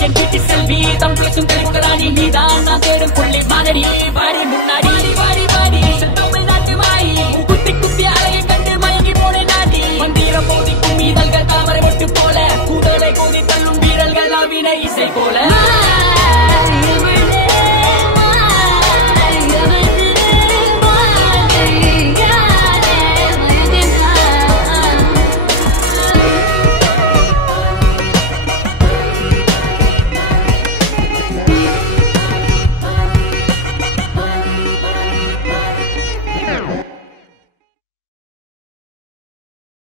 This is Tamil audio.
என் வீட்டு செல்வி தமிழுக்கும் தெளிவுகளானி நீதான் நான் தேடும் புள்ளி மாதடி வாடி முன்னாடி வாடி வாடி தமிழ்நாட்டு மாயி குத்தி குத்தி அலையை கண்டு மயங்கி போனே நாடி மந்திர போதிக்கும் மீதல்கள் தாமரை ஒட்டு போல கூதலை கோதி தள்ளும் வீரர்கள் அவினை இசை போல